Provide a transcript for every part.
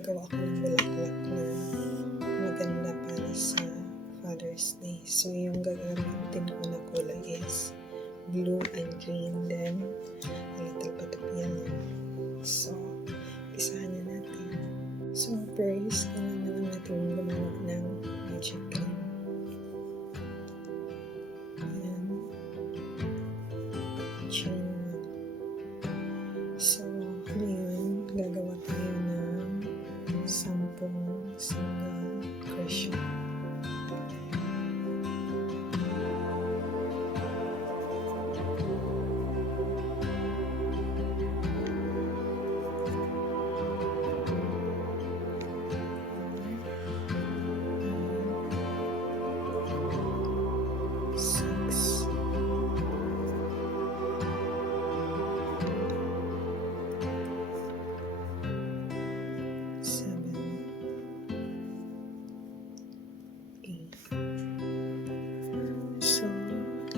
gagawa ako ng bulaklak na maganda para sa Father's Day. So, yung gagamitin ko na kulay is blue and green, then a little bit of yellow. So, umpisahan na natin. So, first, kailangan natin gumawa ng magic cream. Ayan. Chain 1. So, ngayon, gagawa tayo ng 10 single crochet.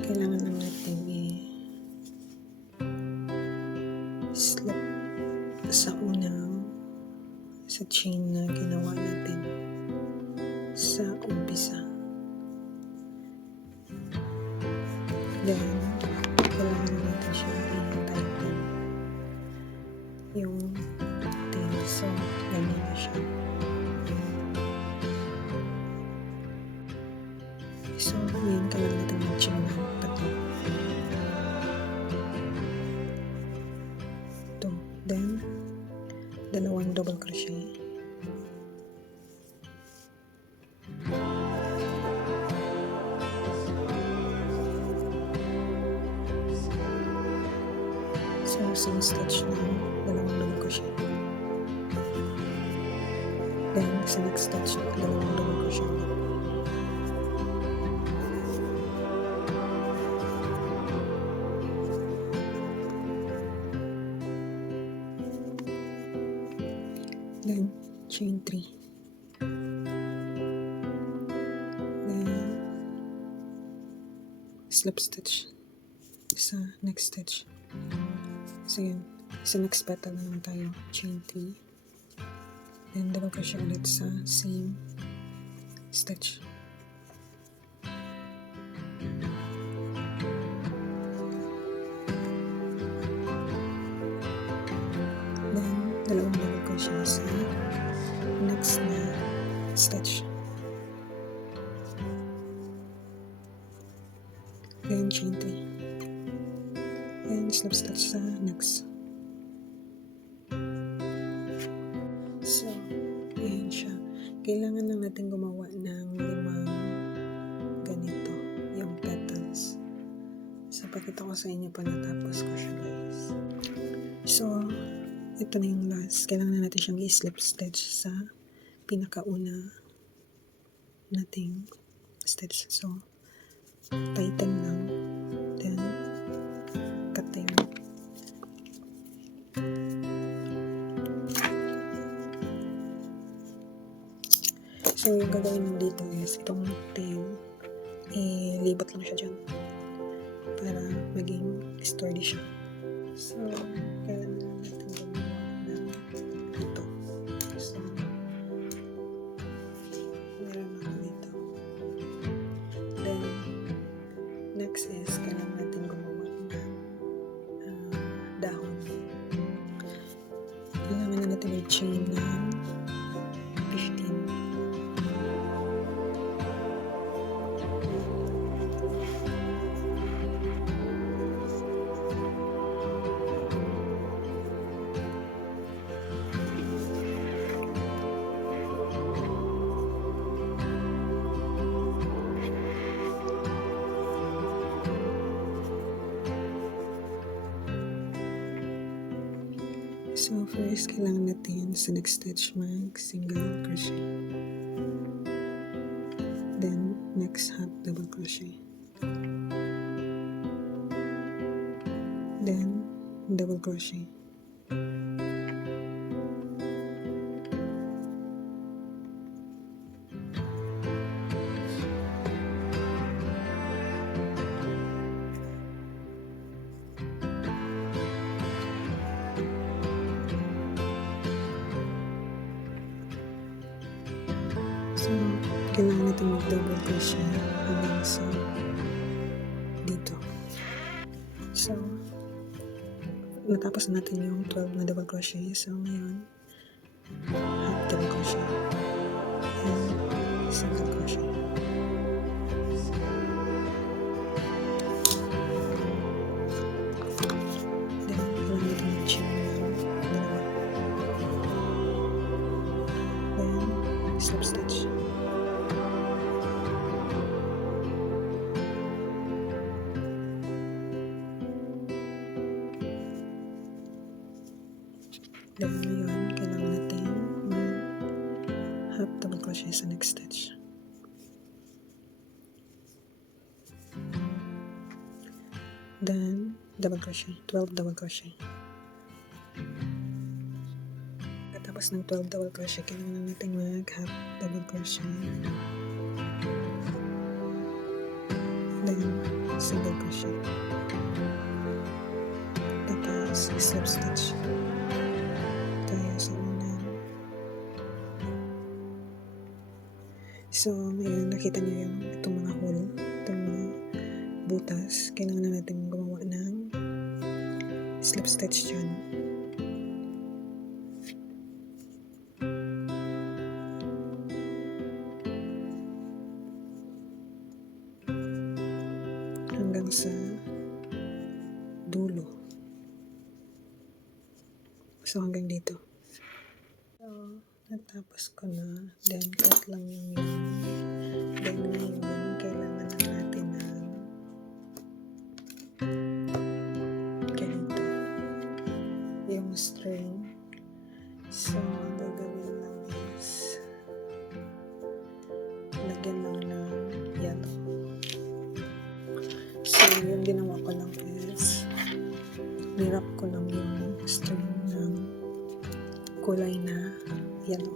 Kailangan na natin i-slip sa unang sa chain na ginawa natin sa umpisa. Then, kailangan natin siya i-tighten yung tail. So, ganyan na siya. So, ngayon kailangan natin mag-chain ng 3. Then, 2 double crochet. So, same stitch na 2 double crochet. Then, sa next stitch, 2 double crochet. Then, chain 3. Then, slip stitch sa next stitch. So, yun. Sa next petal naman tayo. Chain 3. Then, double crochet ulit sa same stitch. Then, 2 double crochet sa next na stitch. Then, chain 3. And slip stitch sa next. So, ayan siya. Kailangan lang natin gumawa ng 5 ganito, yung petals. So, pakita ko sa inyo pa natapos ko siya, guys. So, ito na yung last. Kailangan na natin siyang i-slip stitch sa pinakauna nating stitch. So, tighten lang. Then, cutting. So, yung gagawin dito is itong tail, libat lang siya dyan para maging sturdy siya. So, kailangan lang natin gumawa ng ito. So, meron ako dito. Then, next is kailangan natin gumawa ng dahon. Kailangan na natin i-chain ng 15. So, first, kailangan natin sa next stitch mag-single crochet. Then, next half double crochet. Then, double crochet. kailangan natin mag-double crochet hanggang sa dito. So, natapos natin yung 12 na double crochet. So, ngayon, half double crochet and single crochet. Then, kailangan natin mag-chain ng dalawa. Then, slip stitch. Then, ngayon, kailangan natin mag-half double crochet sa next stitch. Then, double crochet, 12 double crochet. Tapos ng 12 double crochet, kailangan natin mag-half double crochet. Then, single crochet. Tapos, slip stitch. Tayo sa unang. So, ngayon, nakita niyo yung itong mga hole, itong mga butas. Kailangan na natin gumawa ng slip stitch dyan. Hanggang sa dulo. So, hanggang dito. So, natapos ko na. Then, cut lang yung yun. Then, ngayon, kailangan na natin ng ganito. Yung string. So, ang gagawin lang is lagyan lang ng yellow. So, yung ginawa ko lang is nirap ko lang yung string ng kulay na yellow.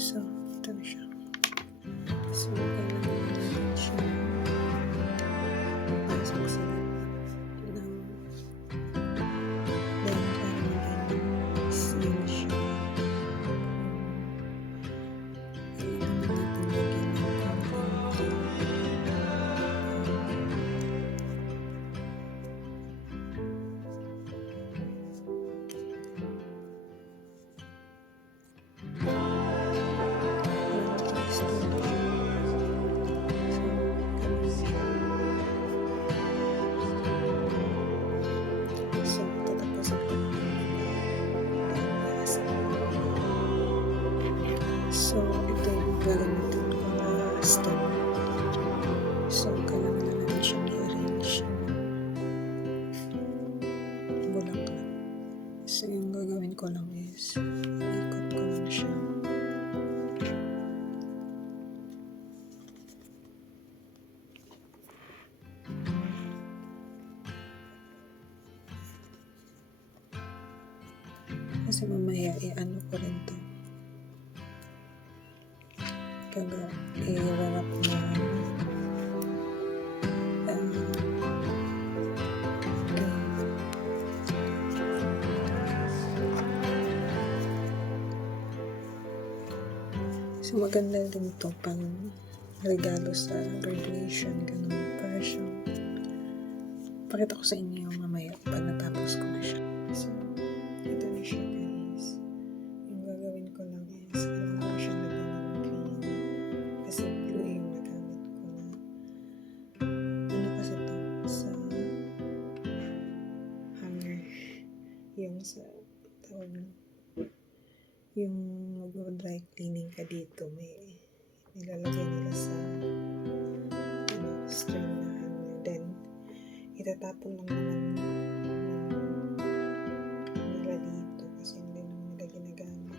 So, ito na siya. So, kailangan natin siya pasok sa ng then parang seal siya. Kailangan natin lagyan ng konting So, ito yung gagamitin ko na stem. So, kailangan na natin siyang i-arrange yung bulaklak. So, yung gagawin ko lang is ikot ko lang siya. Kasi mamaya i-ano ko rin to. Kaya i-wrap na so maganda din ito pang regalo sa graduation, ganun. Para siyang pakita ko sa inyo mamaya pag natapos ko na siya. So, ito na siya guys. Yung gagawin ko lang is kailangan ko siya lagyan ng green kasi blue yung nagamit ko na ano kasi ito ka dito, may nilalagay nila sa string na hanger. Then, itatapon lang naman nila dito kasi hindi naman nila ginagamit.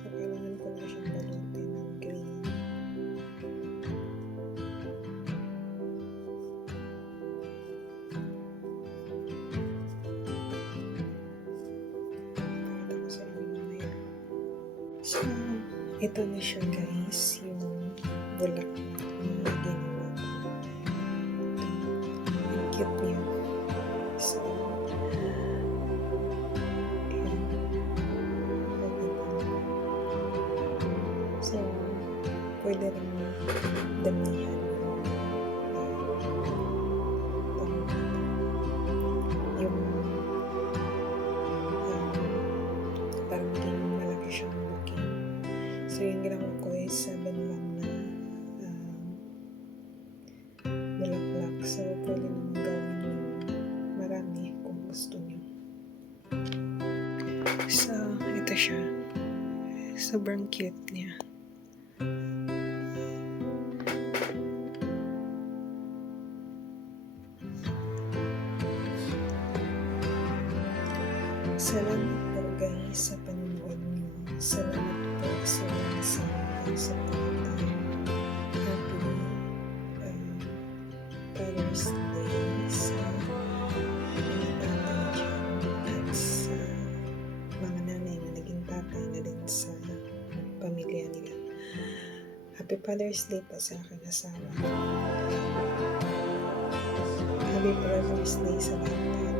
So, kailangan ko na siyang balutin ng green. So, ito na siya guys, yung bulaklak na ginawa ko. Ang cute niya. So, ayan. So, pwede rin damihan yung parang maging malaki siyang bouquet. So, yung ginawa ko is 7 lang na bulaklak. So, pwede naman gawin yung marami kung gusto nyo. So, ito siya. Sobrang cute niya. Salamat po guys sa panonood niyo. Salamat po sa support. Happy Father's Day sa mga tatay dyan at sa mga nanay na naging tatay na din sa pamilya nila. Happy Father's Day po sa aking asawa. Happy Father's Day sa lahat.